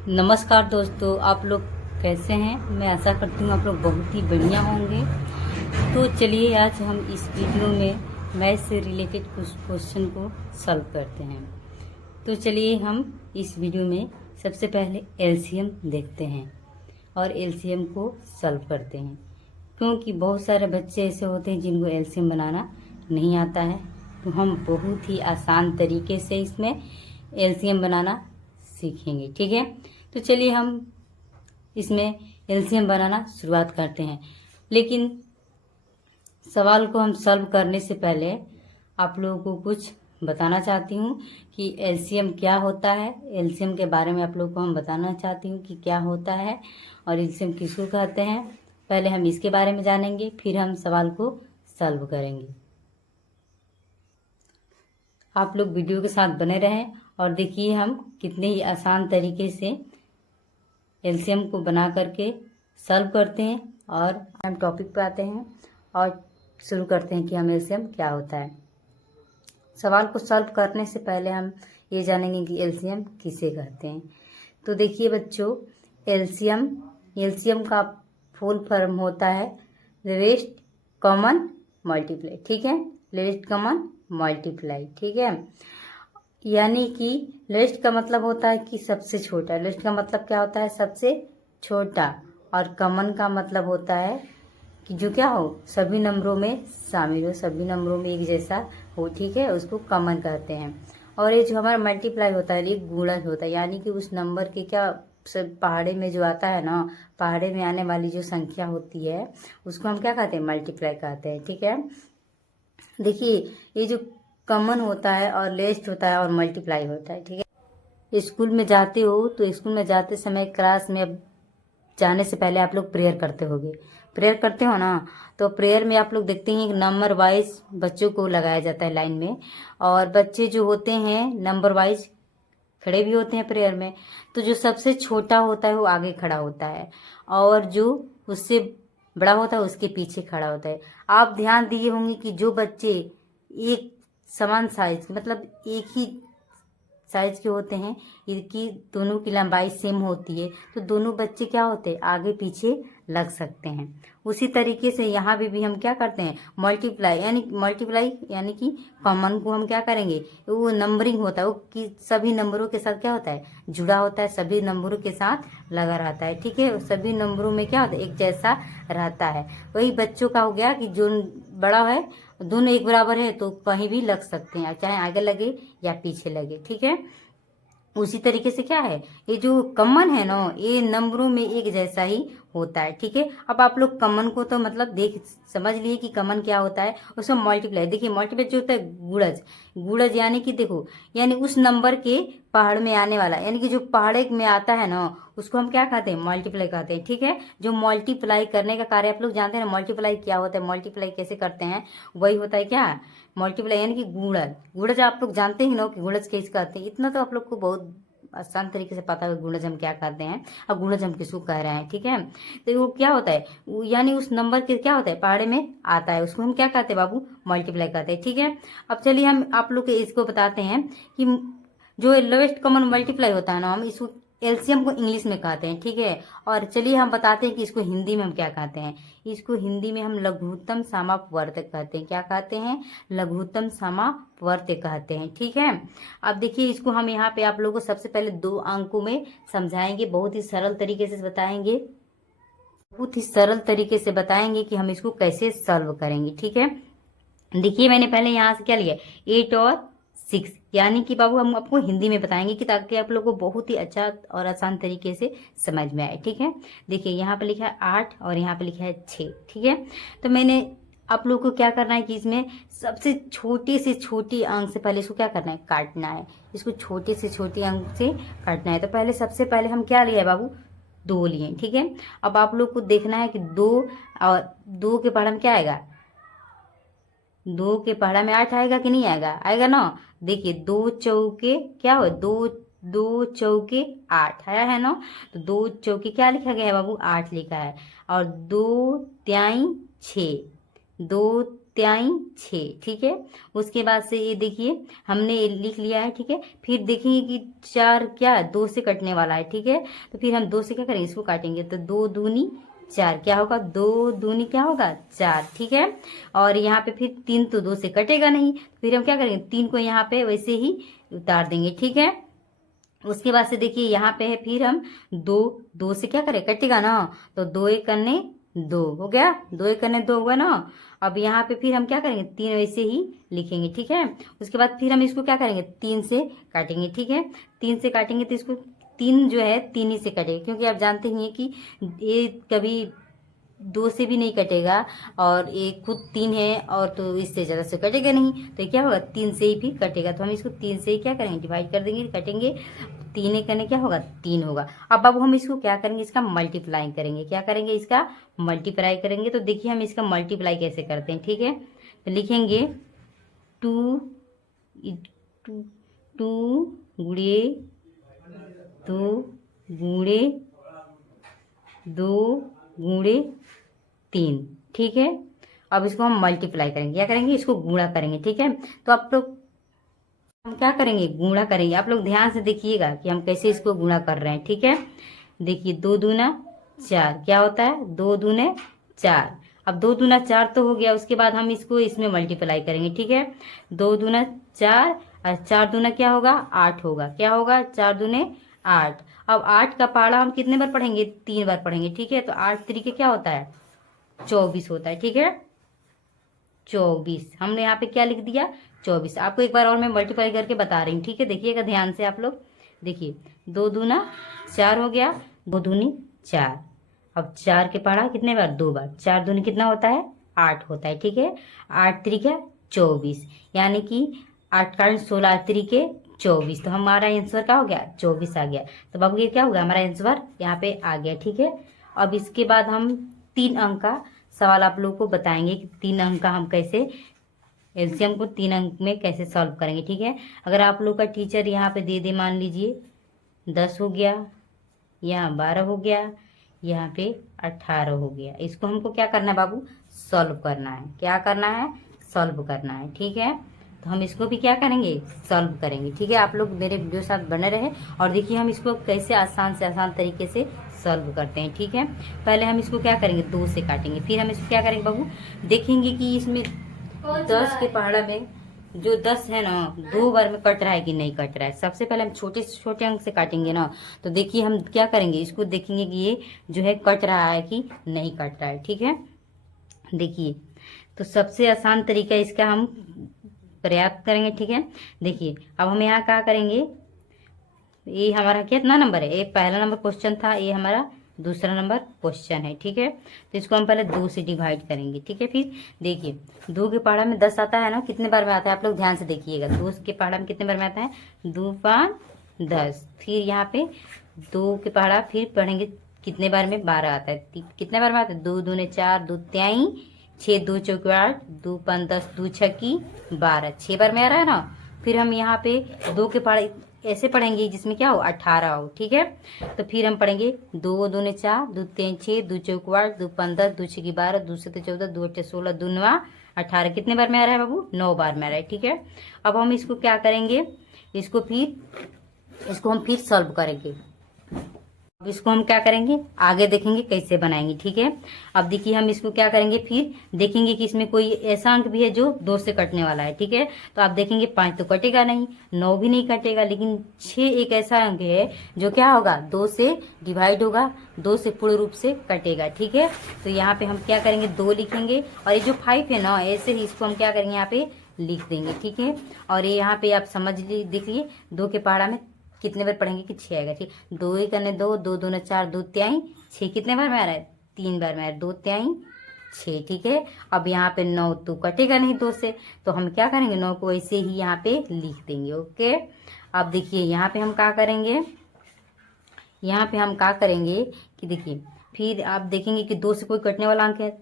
नमस्कार दोस्तों, आप लोग कैसे हैं। मैं आशा करती हूँ आप लोग बहुत ही बढ़िया होंगे। तो चलिए आज हम इस वीडियो में मैथ से रिलेटेड कुछ क्वेश्चन को सॉल्व करते हैं। तो चलिए हम इस वीडियो में सबसे पहले एलसीएम देखते हैं और एलसीएम को सॉल्व करते हैं, क्योंकि बहुत सारे बच्चे ऐसे होते हैं जिनको एलसीएम बनाना नहीं आता है। तो हम बहुत ही आसान तरीके से इसमें एलसीएम बनाना सीखेंगे, ठीक है। तो चलिए हम इसमें एलसीएम बनाना शुरुआत करते हैं। लेकिन सवाल को हम सॉल्व करने से पहले आप लोगों को कुछ बताना चाहती हूँ कि एलसीएम क्या होता है। एलसीएम के बारे में आप लोगों को हम बताना चाहती हूँ कि क्या होता है और एलसीएम किसको कहते हैं। पहले हम इसके बारे में जानेंगे, फिर हम सवाल को सॉल्व करेंगे। आप लोग वीडियो के साथ बने रहें और देखिए हम कितने ही आसान तरीके से एलसीएम को बना करके सॉल्व करते हैं। और हम टॉपिक पे आते हैं और शुरू करते हैं कि हम एलसीएम क्या होता है। सवाल को सॉल्व करने से पहले हम ये जानेंगे कि एलसीएम किसे कहते हैं। तो देखिए बच्चों, एलसीएम का फुल फॉर्म होता है लोएस्ट कॉमन मल्टीप्लाई, ठीक है। लोएस्ट कॉमन मल्टीप्लाई, ठीक है। यानी कि लोएस्ट का मतलब होता है कि सबसे छोटा। लोएस्ट का मतलब क्या होता है? सबसे छोटा। और कॉमन का मतलब होता है कि जो क्या हो, सभी नंबरों में शामिल हो, सभी नंबरों में एक जैसा हो, ठीक है। उसको कॉमन कहते हैं। और ये जो हमारा मल्टीप्लाई होता है ये गुणज होता है, यानी कि उस नंबर के क्या सब पहाड़े में जो आता है ना, पहाड़े में आने वाली जो संख्या होती है उसको हम क्या कहते हैं? मल्टीप्लाई कहते हैं, ठीक है। देखिए ये जो कॉमन होता है और लोएस्ट होता है और मल्टीप्लाई होता है, ठीक है। स्कूल में जाते हो तो स्कूल में जाते समय क्लास में अब जाने से पहले आप लोग प्रेयर करते होगे, प्रेयर करते हो ना। तो प्रेयर में आप लोग देखते हैं नंबर वाइज बच्चों को लगाया जाता है लाइन में, और बच्चे जो होते हैं नंबर वाइज खड़े भी होते हैं प्रेयर में। तो जो सबसे छोटा होता है वो आगे खड़ा होता है और जो उससे बड़ा होता है उसके पीछे खड़ा होता है। आप ध्यान दिए होंगे कि जो बच्चे एक समान साइज मतलब एक ही साइज के होते हैं, इनकी दोनों की लंबाई सेम होती है, तो दोनों बच्चे क्या होते हैं? आगे पीछे लग सकते हैं। उसी तरीके से यहाँ भी हम क्या करते हैं? मल्टीप्लाई यानी कि कॉमन को हम क्या करेंगे? वो नंबरिंग होता है, वो कि सभी नंबरों के साथ क्या होता है? जुड़ा होता है, सभी नंबरों के साथ लगा रहता है, ठीक है। सभी नंबरों में क्या होता है? एक जैसा रहता है। वही बच्चों का हो गया कि जो बड़ा है दोनों एक बराबर है तो कहीं भी लग सकते हैं, चाहे आगे लगे या पीछे लगे, ठीक है। उसी तरीके से क्या है, ये जो कॉमन है ना, ये नंबरों में एक जैसा ही होता है, ठीक है। अब आप लोग कॉमन को तो मतलब देख समझ लिए कि कॉमन क्या होता है। उसमें मल्टीप्लाई, देखिए मल्टीप्लाई जो होता है गुणज, गुणज यानी कि देखो, यानी उस नंबर के पहाड़ में आने वाला, यानी कि जो पहाड़े में आता है ना उसको हम क्या कहते हैं? मल्टीप्लाई कहते हैं, ठीक है। जो मल्टीप्लाई करने का कार्य आप लोग जानते हैं ना, मल्टीप्लाई क्या होता है, मल्टीप्लाई कैसे करते हैं, वही होता है क्या? मल्टीप्लाई यानी कि गुणज। गुणज आप लोग जानते ही ना कि गुणज कैसे करते हैं, इतना तो आप लोग को बहुत आसान तरीके से पता है गुणज हम क्या करते हैं और गुणज हम किसको कह रहे हैं, ठीक है। तो वो क्या होता है, यानी उस नंबर के क्या होता है? पहाड़े में आता है, उसको हम क्या कहते हैं बाबू? मल्टीप्लाई कहते हैं, ठीक है। अब चलिए हम आप लोग इसको बताते हैं कि जो लोएस्ट कॉमन मल्टीप्लाई होता है ना, हम इसको एलसीएम को इंग्लिश में कहते हैं, ठीक है। और चलिए हम बताते हैं कि इसको हिंदी में हम क्या कहते हैं। इसको हिंदी में हम लघुत्तम समापवर्त कहते हैं। क्या कहते हैं? लघुत्तम समापवर्त कहते हैं, ठीक है। अब देखिए इसको हम यहाँ पे आप लोगों को सबसे पहले 2 अंकों में समझाएंगे, बहुत ही सरल तरीके से बताएंगे, बहुत ही सरल तरीके से बताएंगे कि हम इसको कैसे सॉल्व करेंगे, ठीक है। देखिए मैंने पहले यहाँ से क्या लिया, 8 और 6, यानी कि बाबू हम आपको हिंदी में बताएंगे कि ताकि आप लोग को बहुत ही अच्छा और आसान तरीके से समझ में आए, ठीक है। देखिए यहाँ पे लिखा है 8 और यहाँ पे लिखा है 6, ठीक है। तो मैंने आप लोग को क्या करना है कि इसमें सबसे छोटी से छोटी अंक से पहले इसको क्या करना है? काटना है। इसको छोटे से छोटी अंक से काटना है। तो पहले सबसे पहले हम क्या लिया बाबू? 2 लिए, ठीक है। अब आप लोग को देखना है कि 2 और 2 के पहाड़ा में क्या आएगा? 2 के पहाड़ा में 8 आएगा कि नहीं आएगा? आएगा ना। देखिए 2 चौके क्या हो, 2 चौके 8 आया है ना। तो 2 चौके क्या लिखा गया है बाबू? 8 लिखा है। और 2 त्याई 6, 2 त्याई 6, ठीक है। उसके बाद से ये देखिए हमने ये लिख लिया है, ठीक है। फिर देखेंगे कि 4 क्या 2 से कटने वाला है, ठीक है। तो फिर हम 2 से क्या करेंगे, इसको काटेंगे। तो 2 दूनी 4 क्या होगा, 2 दूनी क्या होगा 4, ठीक है। और यहाँ पे फिर 3 तो 2 से कटेगा नहीं, फिर हम क्या करेंगे 3 को यहाँ पे वैसे ही उतार देंगे, ठीक है। उसके बाद से देखिए यहाँ पे है, फिर हम 2 से क्या करें, कटेगा ना। तो 2 एक करने 2 हो गया, 2 एक करने 2 हुआ ना। अब यहाँ पे फिर हम क्या करेंगे 3 वैसे ही लिखेंगे, ठीक है। उसके बाद फिर हम इसको क्या करेंगे 3 से काटेंगे, ठीक है। 3 से काटेंगे तो इसको 3 जो है 3 ही से कटेगा, क्योंकि आप जानते ही हैं कि ये कभी 2 से भी नहीं कटेगा, और एक खुद 3 है और तो इससे ज़्यादा से कटेगा नहीं। तो ये क्या होगा 3 से ही भी कटेगा। तो हम इसको 3 से ही क्या करेंगे, डिवाइड कर देंगे, कटेंगे। 3 एक करने क्या होगा 3 होगा। अब हम इसको क्या करेंगे, इसका मल्टीप्लाई करेंगे। क्या करेंगे, इसका मल्टीप्लाई करेंगे। तो देखिए हम इसका मल्टीप्लाई कैसे करते हैं, ठीक है। तो लिखेंगे 2 गुणे 2 गुणे 3, ठीक है। अब इसको हम मल्टीप्लाई करेंगे, क्या करेंगे, इसको गुणा करेंगे, ठीक है। तो आप लोग हम क्या करेंगे, गुणा करेंगे। आप लोग ध्यान से देखिएगा कि हम कैसे इसको गुणा कर रहे हैं, ठीक है। देखिए 2 दूना 4 क्या होता है, 2 दूने 4। अब 2 दूना 4 तो हो गया, उसके बाद हम इसको इसमें मल्टीप्लाई करेंगे, ठीक है। 2 दूना 4 और 4 दूना क्या होगा 8 होगा, क्या होगा 4 दूने 8। अब 8 का पहाड़ा हम कितने बार पढ़ेंगे, 3 बार पढ़ेंगे, ठीक है। तो 8 तरीके क्या होता है 24 होता है, ठीक है। 24 हमने यहाँ पे क्या लिख दिया 24। आपको एक बार और मैं मल्टीप्लाई करके बता रही हूँ, ठीक है। देखिएगा ध्यान से आप लोग, देखिए 2 दूना 4 हो गया, 2 दूनी 4। अब 4 के पहाड़ा कितने बार 2 बार, 4 दूनी कितना होता है 8 होता है, ठीक है। 8 तरीके 24, यानी कि 8 का 16 तरीके 24। तो हमारा आंसर क्या हो गया 24 आ गया। तो बाबू ये क्या होगा, हमारा आंसर यहाँ पे आ गया, ठीक है। अब इसके बाद हम 3 अंक का सवाल आप लोगों को बताएंगे कि 3 अंक का हम कैसे एलसीएम को 3 अंक में कैसे सॉल्व करेंगे, ठीक है। अगर आप लोग का टीचर यहाँ पे दे मान लीजिए 10 हो गया, यहाँ 12 हो गया, यहाँ पे 18 हो गया, इसको हमको क्या करना है बाबू, सॉल्व करना है। क्या करना है, सॉल्व करना है, ठीक है। तो हम इसको भी क्या करेंगे, सॉल्व करेंगे, ठीक है। आप लोग मेरे वीडियो साथ बने रहे और देखिए हम इसको कैसे आसान से आसान तरीके से सॉल्व करते हैं, ठीक है। पहले हम इसको क्या करेंगे 2 से काटेंगे, फिर हम इसको क्या करेंगे बाबू, देखेंगे कि इसमें 10 के पहाड़ा में जो 10 है ना 2 बार में कट रहा है कि नहीं कट रहा है। सबसे पहले हम छोटे से छोटे अंक से काटेंगे ना। तो देखिए हम क्या करेंगे, इसको देखेंगे कि ये जो है कट रहा है कि नहीं कट रहा है, ठीक है। देखिए तो सबसे आसान तरीका इसका हम प्रयास करेंगे, ठीक है। देखिए अब हम यहाँ क्या करेंगे, ये हमारा कितना नंबर है, ये पहला नंबर क्वेश्चन था, ये हमारा दूसरा नंबर क्वेश्चन है, ठीक है। तो इसको हम पहले 2 से डिवाइड करेंगे, ठीक है। फिर देखिए 2 के पहाड़ा में 10 आता है ना, कितने बार में आता है आप लोग ध्यान से देखिएगा। 2 के पहाड़ा में कितने बार में आता है, 2 5 10। फिर यहाँ पे 2 के पहाड़ा फिर पढ़ेंगे कितने बार में 12 आता है, कितने बार में आता है 2 दूने 4, 2 त्याई 6, 2 चौके 8, 2 5 10, 2 छक्की 12, 6 बार में आ रहा है ना। फिर हम यहाँ पे 2 के पहाड़ा ऐसे पढ़ेंगे जिसमें क्या हो 18 हो, ठीक है। तो फिर हम पढ़ेंगे 2 दूने 4, 2 3 6, 2 चौके 8, 2 5 10, 2 6 12, 2 7 14, 2 8 16, 2 9 18, कितने बार में आ रहा है बाबू 9 बार में आ रहा है, ठीक है। अब हम इसको क्या करेंगे, इसको हम फिर सॉल्व करेंगे। अब इसको हम क्या करेंगे आगे देखेंगे कैसे बनाएंगे, ठीक है। अब देखिए हम इसको क्या करेंगे, फिर देखेंगे कि इसमें कोई ऐसा अंक भी है जो 2 से कटने वाला है, ठीक है। तो आप देखेंगे 5 तो कटेगा नहीं, 9 भी नहीं कटेगा, लेकिन 6 एक ऐसा अंक है जो क्या होगा 2 से डिवाइड होगा, 2 से पूर्ण रूप से कटेगा, ठीक है। तो यहाँ पे हम क्या करेंगे 2 लिखेंगे, और ये जो 5 है ना ऐसे ही इसको हम क्या करेंगे यहाँ पे लिख देंगे, ठीक है। और ये यहाँ पे आप समझ लीजिए, देखिए 2 के पहाड़ा में कितने बार पढ़ेंगे कि 6 आएगा, ठीक। 2 ही करने 2, 2 दूने 4, 2 त्याई 6, कितने बार में आ रहा है 3 बार में आ रहा है, 2 त्याई 6, ठीक है। अब यहाँ पे 9 तो कटेगा नहीं 2 से, तो हम क्या करेंगे 9 को ऐसे ही यहाँ पे लिख देंगे, ओके। अब देखिए यहाँ पे हम क्या करेंगे, यहाँ पे हम क्या करेंगे कि देखिए फिर आप देखेंगे कि 2 से कोई कटने वाला अंक है,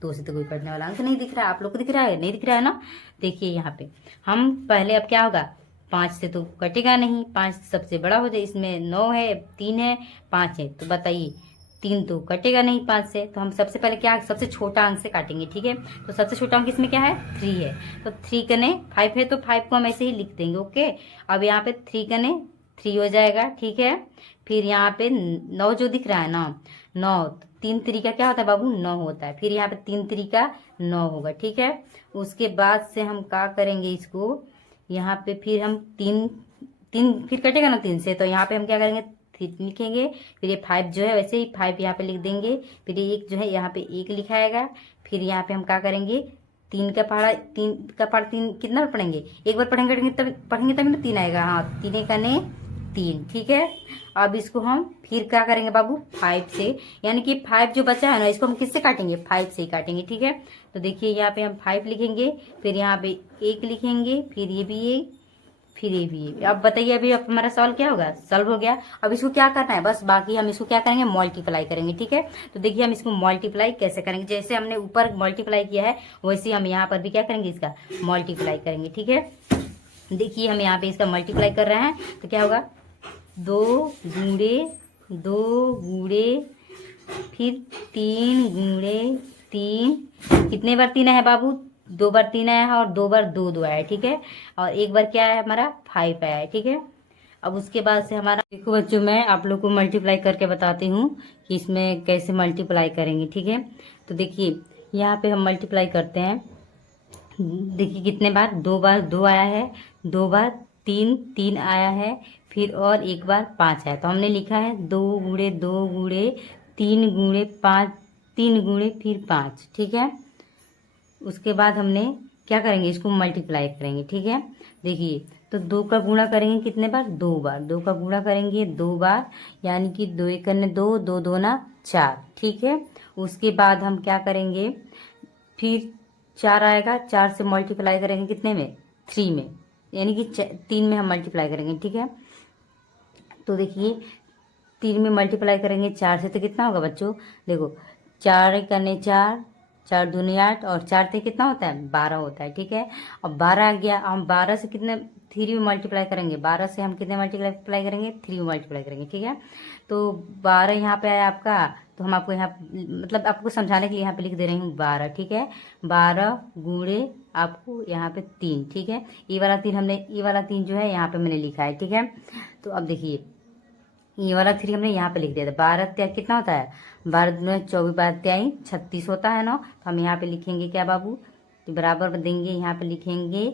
2 से तो कोई कटने वाला अंक नहीं दिख रहा है, आप लोग को दिख रहा है, नहीं दिख रहा है ना। देखिए यहाँ पे हम पहले अब क्या होगा 5 से तो कटेगा नहीं, 5 सबसे बड़ा हो जाए, इसमें 9 है, 3 है, 5 है, तो बताइए 3 तो कटेगा नहीं 5 से, तो हम सबसे पहले क्या सबसे छोटा अंक से काटेंगे। ठीक है, तो सबसे छोटा अंक इसमें क्या है 3 है, तो 3 कने 5 है, तो 5 को हम ऐसे ही लिख देंगे। ओके, अब यहाँ पे 3 कने 3 हो जाएगा। ठीक है, फिर यहाँ पे 9 जो दिख रहा है ना 9, 3 तरीका क्या होता है बाबू 9 होता है, फिर यहाँ पे 3 तरीका 9 होगा। ठीक है, उसके बाद से हम क्या करेंगे इसको, यहाँ पे फिर हम 3 फिर कटेगा ना 3 से, तो यहाँ पे हम क्या करेंगे 3 लिखेंगे, फिर ये 5 जो है वैसे ही 5 यहाँ पे लिख देंगे, फिर ये 1 जो है यहाँ पे 1 लिखाएगा, फिर यहाँ पे हम क्या करेंगे 3 का पहाड़ा 3 कितना बार पढ़ेंगे, एक बार पढ़ेंगे तभी ना 3 आएगा। हाँ, 3 का ने 3। ठीक है, अब इसको हम फिर क्या करेंगे बाबू 5 से, यानी कि 5 जो बचा है ना इसको हम किससे काटेंगे 5 से ही काटेंगे। ठीक है, तो देखिए यहाँ पे हम 5 लिखेंगे, फिर यहाँ पे 1 लिखेंगे, फिर ये भी 1, फिर ये भी 1। अब बताइए अभी अब हमारा सॉल्व क्या होगा, सॉल्व हो गया। अब इसको क्या करना है, बस बाकी हम इसको क्या करेंगे मल्टीप्लाई करेंगे। ठीक है, तो देखिए हम इसको मल्टीप्लाई कैसे करेंगे, जैसे हमने ऊपर मल्टीप्लाई किया है वैसे हम यहाँ पर भी क्या करेंगे इसका मल्टीप्लाई करेंगे। ठीक है, देखिए हम यहाँ पे इसका मल्टीप्लाई कर रहे हैं, तो क्या होगा 2 गुणे फिर 3 गुणे 3, कितने बार 3 है बाबू 2 बार 3 आया है, और 2 बार 2 आया है। ठीक है, और एक बार क्या है हमारा 5 आया है। ठीक है, अब उसके बाद से हमारा देखो बच्चों मैं आप लोग को मल्टीप्लाई करके बताती हूँ कि इसमें कैसे मल्टीप्लाई करेंगे। ठीक है, तो देखिए यहाँ पे हम मल्टीप्लाई करते हैं, देखिए कितने बार 2 बार 2 आया है, 2 बार 3 आया है, फिर और एक बार 5 आया, तो हमने लिखा है 2 गुणे 2 गुणे 3 गुणे 5, 3 गुणे फिर 5। ठीक है, उसके बाद हमने क्या करेंगे इसको मल्टीप्लाई करेंगे। ठीक है, देखिए तो 2 का गुणा करेंगे कितने बार 2 बार, 2 का गुणा करेंगे 2 बार, यानी कि 2 एक 2, 2 2 ना 4। ठीक है, उसके बाद हम क्या करेंगे फिर 4 आएगा, 4 से मल्टीप्लाई करेंगे कितने में 3 में, यानी कि 3 में हम मल्टीप्लाई करेंगे। ठीक है, तो देखिए 3 में मल्टीप्लाई करेंगे 4 से, तो कितना होगा बच्चों देखो 4 कने 4, 4 दूनी 8, और 4 से कितना होता है 12 होता है। ठीक है, अब 12 आ गया, हम 12 से कितने 3 में मल्टीप्लाई करेंगे, 12 से हम कितने मल्टीप्लाई करेंगे 3 में मल्टीप्लाई करेंगे। ठीक है, तो 12 यहाँ पे आया आपका, तो हम आपको यहाँ मतलब आपको समझाने के लिए यहाँ पे लिख दे रही हूँ 12। ठीक है, 12 गुणे आपको यहाँ पे 3। ठीक है, ये वाला 3 जो है यहाँ पे मैंने लिखा है। ठीक है, तो अब देखिए ये वाला 3 हमने यहाँ पे लिख दिया था। 12 त्याग कितना होता है 12 में 24, 12 त्याई 36 होता है ना, तो हम यहाँ पे लिखेंगे क्या बाबू बराबर देंगे, यहाँ पे लिखेंगे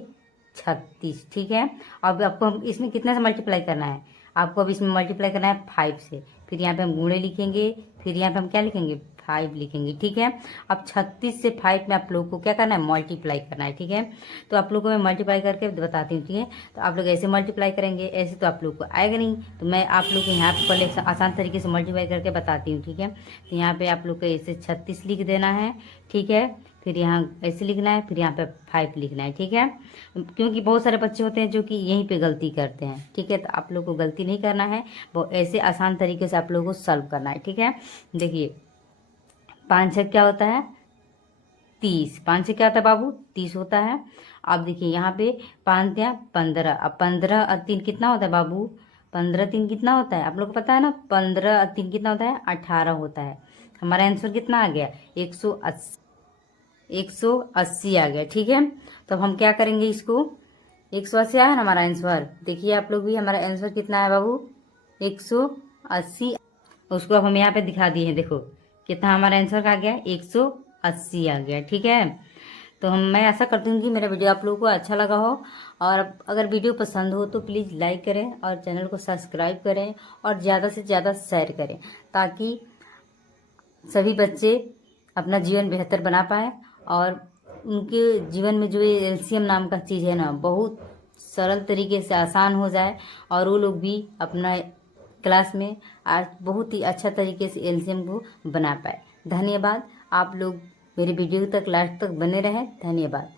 36। ठीक है, अब आपको हम इसमें कितने से मल्टीप्लाई करना है, आपको अब इसमें मल्टीप्लाई करना है 5 से, फिर यहाँ पे हम गुणे लिखेंगे, फिर यहाँ पे हम क्या लिखेंगे 5 लिखेंगे। ठीक है, अब 36 से 5 में आप लोग को क्या करना है मल्टीप्लाई करना है। ठीक है, तो आप लोग को मैं मल्टीप्लाई करके बताती हूँ। ठीक है, तो आप लोग ऐसे मल्टीप्लाई करेंगे, ऐसे तो आप लोग को आएगा नहीं, तो मैं आप लोग को यहाँ पे पहले आसान तरीके से मल्टीप्लाई करके बताती हूँ। ठीक है, तो यहाँ पे आप लोग को ऐसे 36 लिख देना है। ठीक है, फिर यहाँ ऐसे लिखना है, फिर यहाँ पे 5 लिखना है। ठीक है, क्योंकि बहुत सारे बच्चे होते हैं जो कि यहीं पे गलती करते हैं। ठीक है, तो आप लोग को गलती नहीं करना है, वो ऐसे आसान तरीके से आप लोगों को सॉल्व करना है। ठीक है, देखिए 5 6 क्या होता है 30, 5 से क्या होता है बाबू 30 होता है। अब देखिए यहाँ पे 5 या 15, अब 15 और 3 कितना होता है बाबू 15 3 कितना होता है आप लोग को पता है ना, 15 और 3 कितना होता है 18 होता है। हमारा आंसर कितना आ गया 180 आ गया। ठीक है, तो अब हम क्या करेंगे इसको 180 आया ना हमारा आंसर, देखिए आप लोग भी हमारा आंसर कितना है बाबू 180, उसको अब हम यहाँ पे दिखा दिए हैं, देखो कितना हमारा आंसर आ गया 180 आ गया। ठीक है, तो मैं आशा करती हूँ कि मेरा वीडियो आप लोगों को अच्छा लगा हो, और अगर वीडियो पसंद हो तो प्लीज़ लाइक करें और चैनल को सब्सक्राइब करें और ज़्यादा से ज़्यादा शेयर करें, ताकि सभी बच्चे अपना जीवन बेहतर बना पाए, और उनके जीवन में जो ये एलसीएम नाम का चीज़ है ना बहुत सरल तरीके से आसान हो जाए, और वो लोग भी अपना क्लास में आज बहुत ही अच्छा तरीके से एलसीएम को बना पाए। धन्यवाद, आप लोग मेरे वीडियो तक लास्ट तक बने रहें। धन्यवाद।